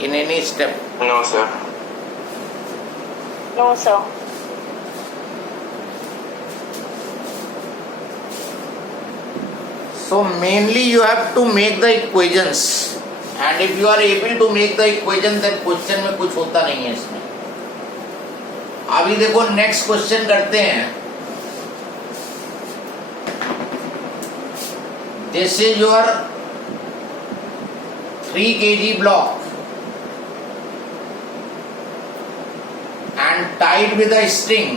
in any step? No, sir. No, sir. So mainly you have to make the equations, and if you are able to make the equation, then question में कुछ होता नहीं है इसमें. अभी देखो next question करते हैं. This is your 3 kg block and tied with a string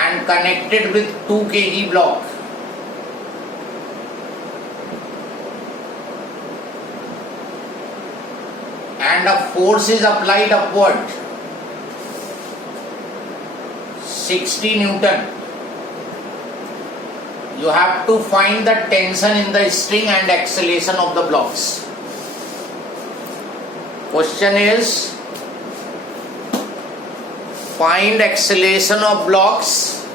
and connected with 2 kg block. And a force is applied upward, 60 Newton. You have to find the tension in the string and acceleration of the blocks. Question is, find acceleration of blocks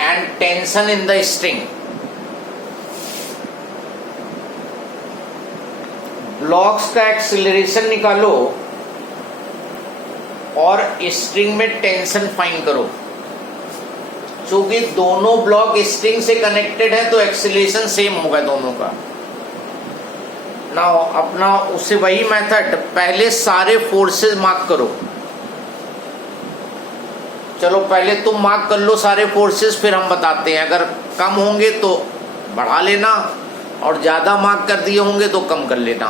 and tension in the string. Blocks का acceleration निकालो और string में tension find करो. चूंकि दोनों block string से connected है तो एक्सेलरेशन सेम होगा दोनों का. नाउ अपना उससे वही मेथड, पहले सारे फोर्सेस मार्क करो. चलो पहले तुम मार्क कर लो सारे फोर्सेस, फिर हम बताते हैं. अगर कम होंगे तो बढ़ा लेना और ज्यादा मार्क कर दिए होंगे तो कम कर लेना.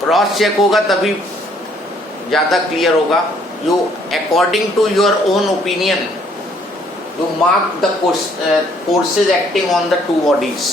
क्रॉस चेक होगा तभी ज्यादा क्लियर होगा. You according to your own opinion you mark the forces acting on the two bodies.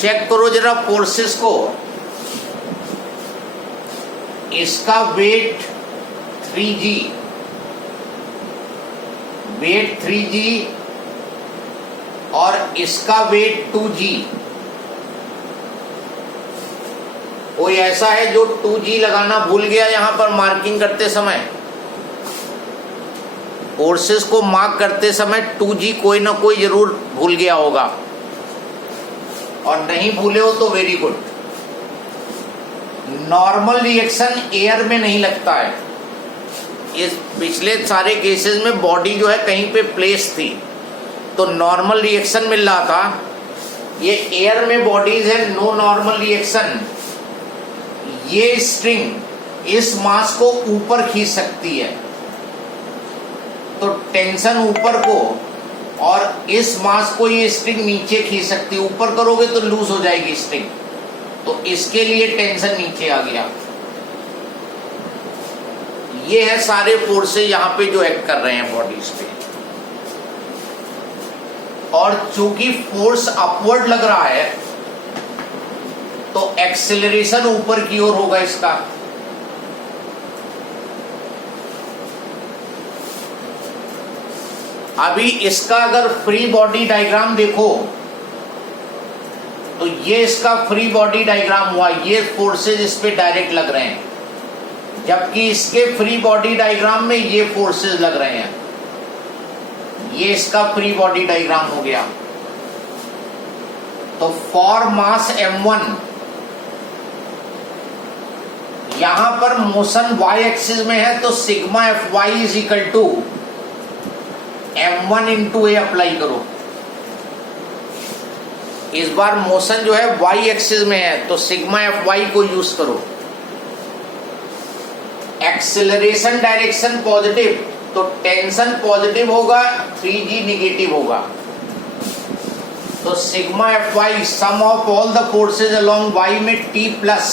Check करो जरा फोर्सेस को. इसका वेट 3g, वेट 3g और इसका वेट 2g. कोई ऐसा है जो 2g लगाना भूल गया यहां पर मार्किंग करते समय? फोर्सेस को मार्क करते समय 2g कोई ना कोई जरूर भूल गया होगा, और नहीं भूले हो तो very good. Normal reaction air में नहीं लगता है. इस पिछले सारे केसेस में बॉडी जो है कहीं पे प्लेस थी तो नॉर्मल रिएक्शन मिल रहा था. ये एयर में बॉडीज है, नो नॉर्मल रिएक्शन. ये स्ट्रिंग इस मास को ऊपर खींच सकती है, तो टेंशन ऊपर को, और इस मास को ये स्ट्रिंग नीचे खींच सकती है. ऊपर करोगे तो लूज हो जाएगी स्ट्रिंग, तो इसके लिए टेंशन नीचे आ गया. ये है सारे फोर्सेस यहाँ पे जो एक्ट कर रहे हैं बॉडीज पे. और चूंकि फोर्स अपवर्ड लग रहा है तो एक्सेलरेशन ऊपर की ओर होगा इसका. अभी इसका अगर फ्री बॉडी डायग्राम देखो तो ये इसका फ्री बॉडी डायग्राम हुआ. ये फोर्सेस इस पे डायरेक्ट लग रहे हैं, जबकि इसके फ्री बॉडी डायग्राम में ये फोर्सेस लग रहे हैं. ये इसका फ्री बॉडी डायग्राम हो गया. तो फॉर मास m1 यहां पर मोशन y एक्सिस में है तो sigma Fy is equal to m1 into A apply करो. इस बार मोशन जो है y एक्सिस में है तो सिग्मा Fy को यूज करो. एक्सेलरेशन डायरेक्शन पॉजिटिव तो टेंशन पॉजिटिव होगा, 3g निगेटिव होगा. तो sigma Fy sum of all the forces along y में t plus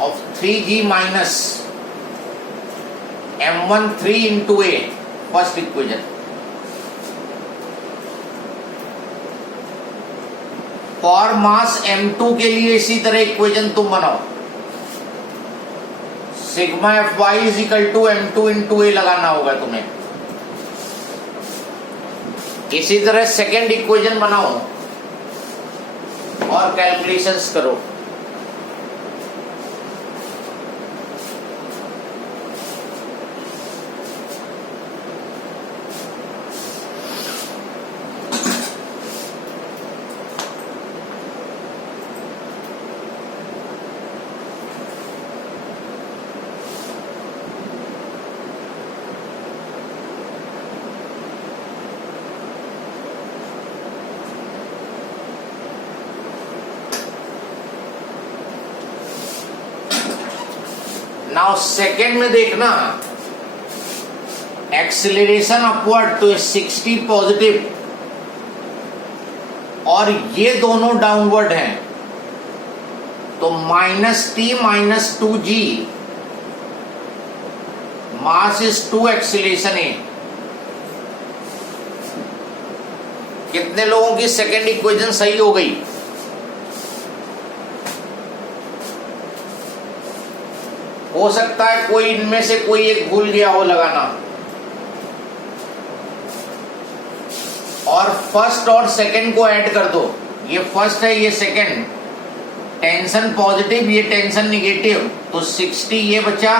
of 3g minus m1 3 into A, first equation. For mass m2 के लिए इसी तरह इक्वेशन तुम बनाओ. Sigma F Y is equal to m2 into A लगाना होगा तुम्हें। इसी तरह सेकेंड इक्वेशन बनाओ और कैलकुलेशंस करो। नाउ सेकेंड में देखना, एक्सीलरेशन अपवर्ड तो 60 पॉजिटिव और ये दोनों डाउनवर्ड हैं, तो -t - 2g mass is 2 acceleration है। कितने लोगों की सेकेंड इक्वेशन सही हो गई? हो सकता है कोई इनमें से कोई एक भूल गया हो लगाना। और फर्स्ट और सेकंड को ऐड कर दो, ये फर्स्ट है ये सेकंड, टेंशन पॉजिटिव ये टेंशन निगेटिव, तो 60 ये बचा,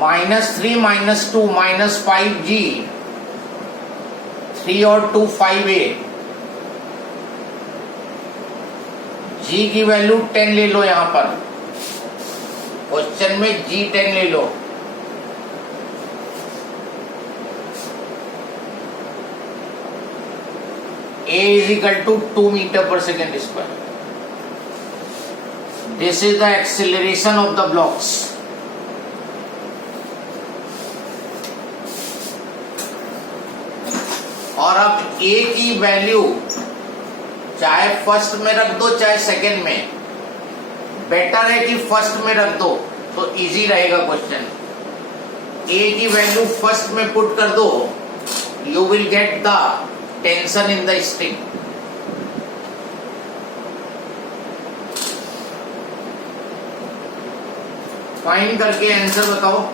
-3 - 2 -5g, 3 और 2 5a, g की वैल्यू 10 ले लो। यहां पर क्वेश्चन में g10 ले लो। a is equal to 2 meter per second square. This is the acceleration of the blocks. और अब a की वैल्यू चाहे फर्स्ट में रख दो चाहे सेकंड में, बेटर है कि फर्स्ट में रख दो तो इजी रहेगा क्वेश्चन। a की वैल्यू फर्स्ट में पुट कर दो, you will get the tension in the string. Find करके आंसर बताओ।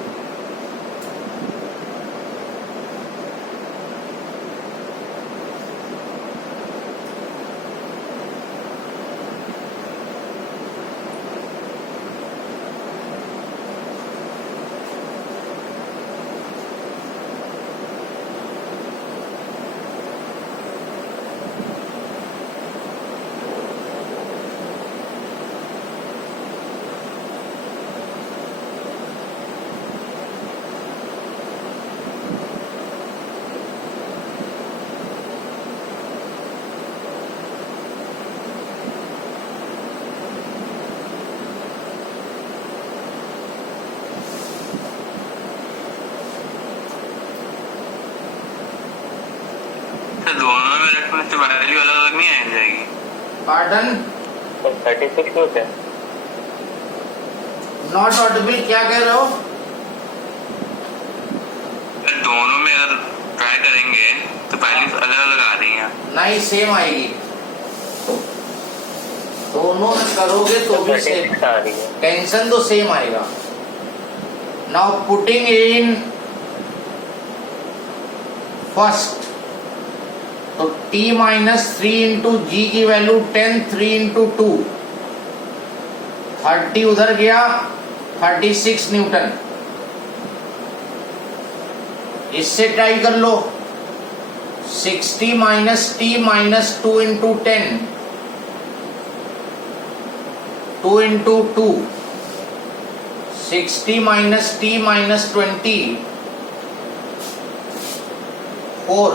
दोनों में रखने से वैल्यू अलग अलग नहीं आ जाएगी? पार्डन 36 होता है। नॉट ऑडिबल, क्या कह रहे हो? दोनों में अगर ट्राई करेंगे तो वैल्यूज अलग अलग आ रही हैं। नहीं, सेम आएगी। दोनों में करोगे तो भी सेम आ रही है, टेंशन तो सेम आएगा। नाउ पुटिंग इन फर्स्ट, तो t - 3 इंटू जी की वैल्यू 10, 3 इंटू 2 30 उधर गया, 36 न्यूटन। इससे ट्राई कर लो, 60 - t - 2 इंटू 10, 2 इंटू 2, 60 - t - 20, 4,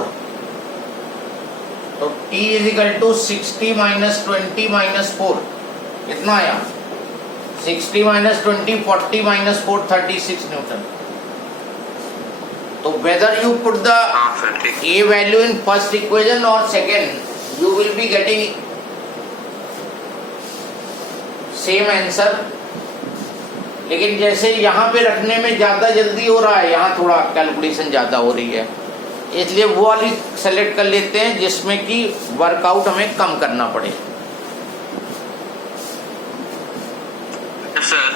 तो t इज इक्वल टू 60 - 20 - 4, कितना आया? 60 - 20, 40 - 4, 36 न्यूटन। तो whether you put the a value in first equation और second, you will be getting same answer. लेकिन जैसे यहाँ पे रखने में ज्यादा जल्दी हो रहा है, यहाँ थोड़ा कैलकुलेशन ज्यादा हो रही है, इसलिए वो वाली सेलेक्ट कर लेते हैं जिसमें कि वर्कआउट हमें कम करना पड़े। Sir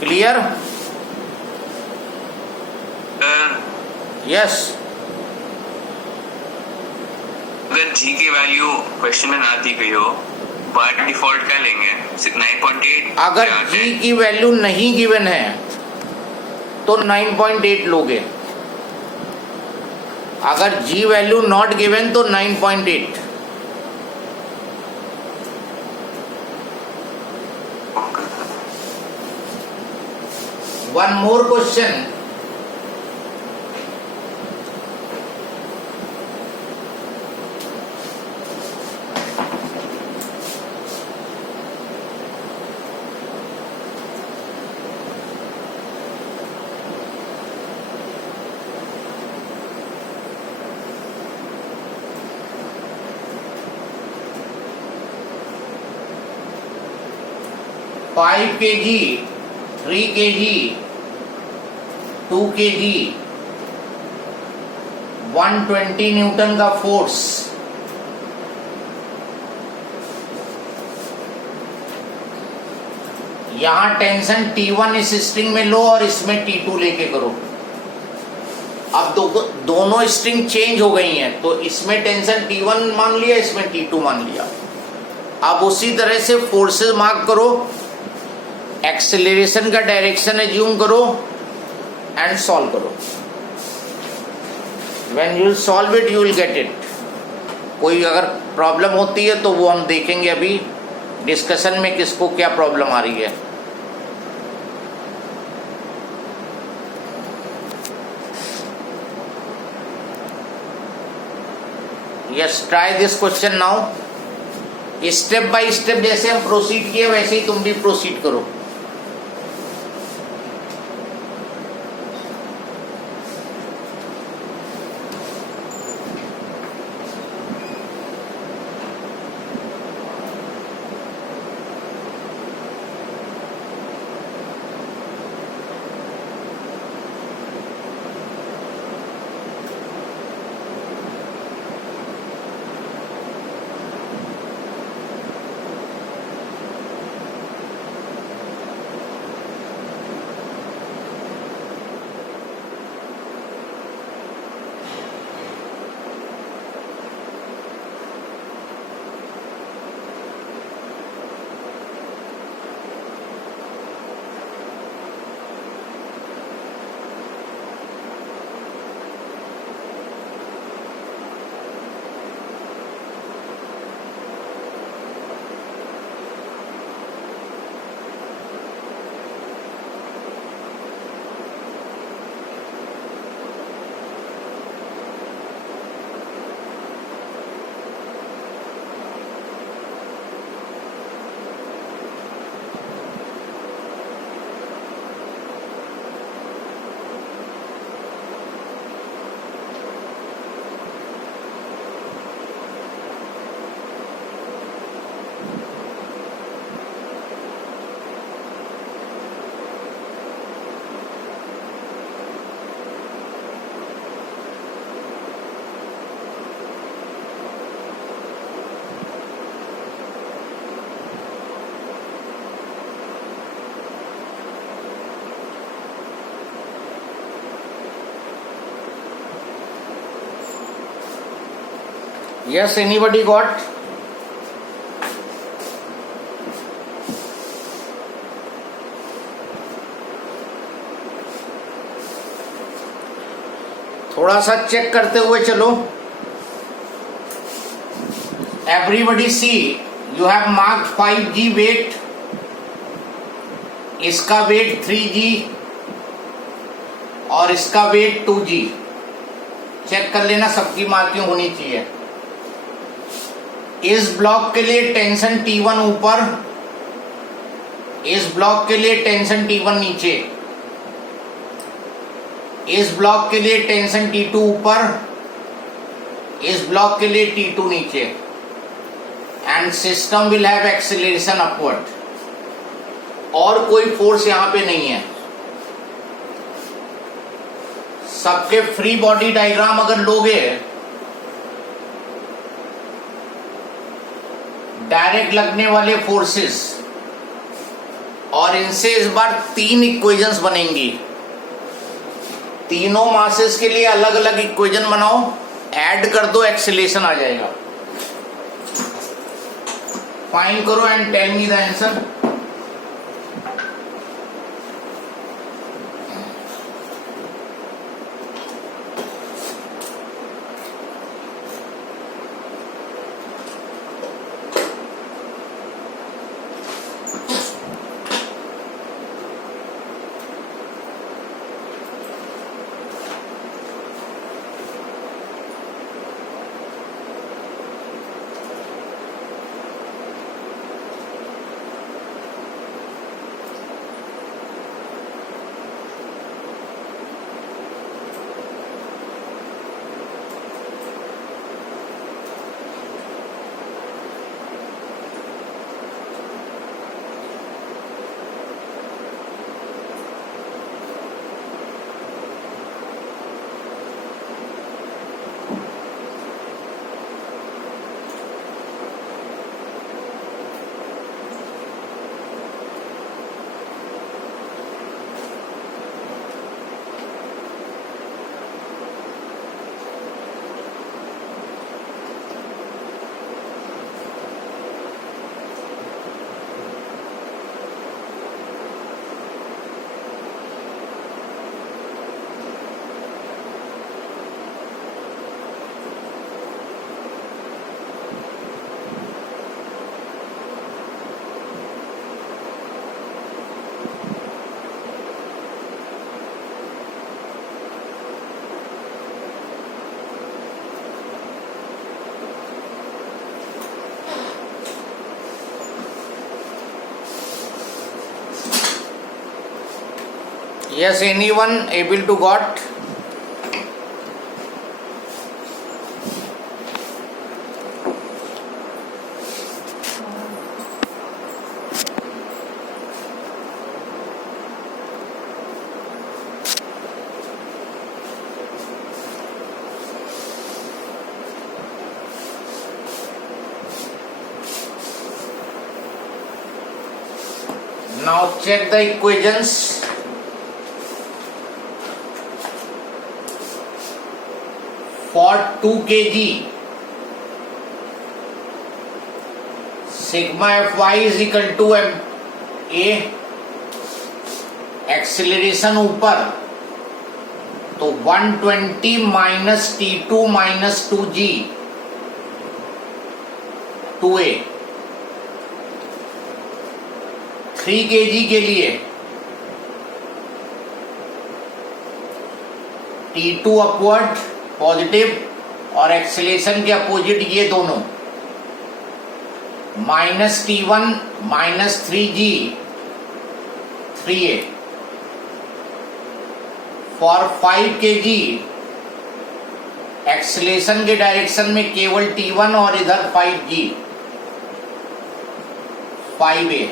clear? यस। अगर जी की वैल्यू क्वेश्चन में ना दी गई हो, बाय डिफॉल्ट क्या लेंगे? 9.8। अगर जी की वैल्यू नहीं गिवन है तो 9.8 लोगे। अगर जी वैल्यू नॉट गिवन तो 9.8। One more question. Five kg, 3 kg, 2 kg, 120 Newton का फोर्स यहां टेंशन T1 इस स्ट्रिंग में लो और इसमें T2 लेके करो। अब दोनों स्ट्रिंग चेंज हो गई हैं, तो इसमें टेंशन T1 मान लिया, इसमें T2 मान लिया। अब उसी तरह से फोर्सेस मार्क करो, एक्सेलरेशन का डायरेक्शन एज्यूम करो एंड सॉल्व करो। When you solve it you will get it. कोई अगर प्रॉब्लम होती है तो वो हम देखेंगे अभी डिस्कशन में किसको क्या प्रॉब्लम आ रही है। Yes, try this question now. Step by step जैसे हम प्रोसीड किए वैसे ही तुम भी प्रोसीड करो। Yes, anybody got? थोड़ा सा चेक करते हुए चलो। Everybody see, you have marked 5g weight, इसका वेट 3g और इसका वेट 2g। चेक कर लेना, सबकी मार्किंग होनी चाहिए। इस ब्लॉक के लिए टेंशन T1 ऊपर, इस ब्लॉक के लिए टेंशन T1 नीचे, इस ब्लॉक के लिए टेंशन T2 ऊपर, इस ब्लॉक के लिए T2 नीचे। And system will have acceleration upward. और कोई फोर्स यहां पे नहीं है। सबके फ्री बॉडी डायग्राम अगर लोगे, डायरेक्ट लगने वाले फोर्सेस और इनसे इस बार 3 इक्वेशंस बनेंगी। तीनों मासेस के लिए अलग अलग इक्वेशन बनाओ, ऐड कर दो, एक्सेलेरेशन आ जाएगा। फाइंड करो and tell me the answer. Yes, anyone able to got? Now check the equations. For 2 kg, sigma Fy is equal to a, acceleration ऊपर तो 120 minus T2 minus 2g 2a। 3 kg के लिए T2 upward positive और acceleration के opposite ये दोनों minus T1 minus 3g 3a। For 5 kg acceleration के direction में केवल T1 और इधर 5g 5a।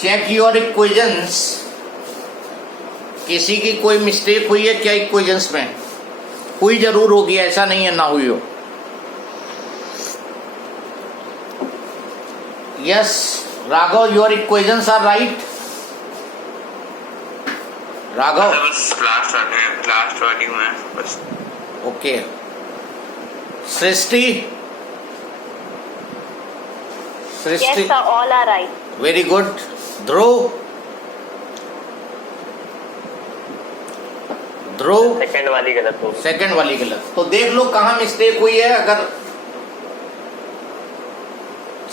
Check your equations. किसी की कोई मिस्टेक हुई है क्या इक्वेशंस में? हुई जरूर होगी, ऐसा नहीं है ना हुई हो। Yes Raghav, your equations are right. Raghav बस लास्ट वाली हूँ मैं बस। Okay. Srishti Yes, sir, all are right. Very good. Dhruv second वाली गलत हो। सेकंड वाली गलत। तो देख लो कहाँ मिस्टेक हुई है। अगर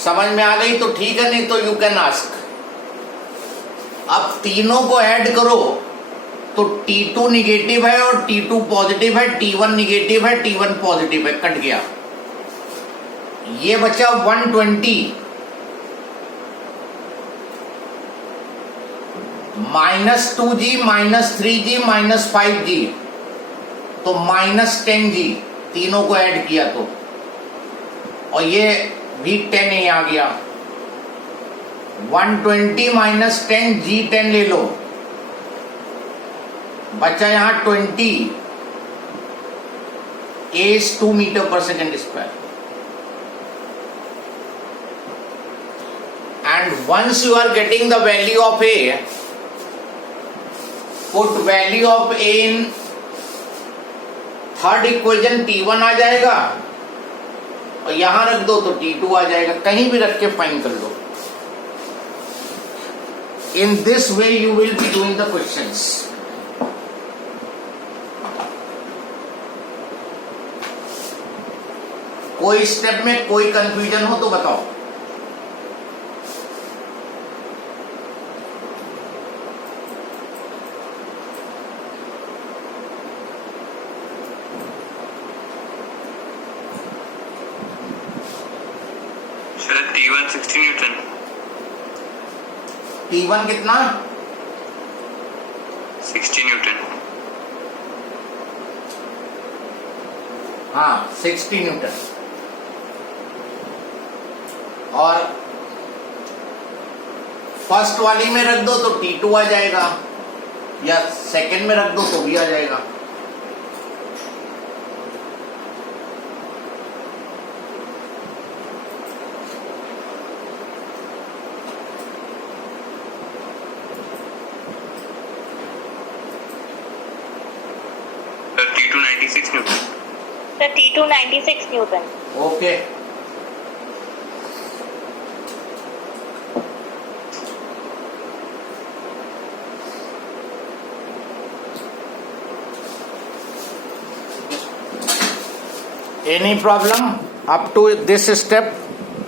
समझ में आ गई तो ठीक है, नहीं तो यू कैन आस्क। अब तीनों को ऐड करो तो T2 निगेटिव है और T2 पॉजिटिव है, T1 निगेटिव है, T1 पॉजिटिव है, कट गया। ये बचा 120 minus 2g minus 3g minus 5g तो माइनस 10g। तीनों को ऐड किया तो, और ये भी 10 ही आ गया। 120 माइनस 10 G10 ले लो, बचा यहां 20। A is 2 मीटर पर second square and and once you are getting the value of A, put value of A in third equation T1 आ जाएगा और यहां रख दो तो T2 आ जाएगा, कहीं भी रख के फाइंड कर लो. In this way you will be doing the questions. कोई स्टेप में कोई कंफ्यूजन हो तो बताओ. Sir T1 60 Newton. T1 कितना? 60 न्यूटन. हाँ 60 न्यूटन. और फर्स्ट वाली में रख दो तो T2 आ जाएगा, या सेकंड में रख दो तो भी आ जाएगा. Sir T2 96 Newton. Sir, T2 96 Newton. Okay. Any problem up to this step?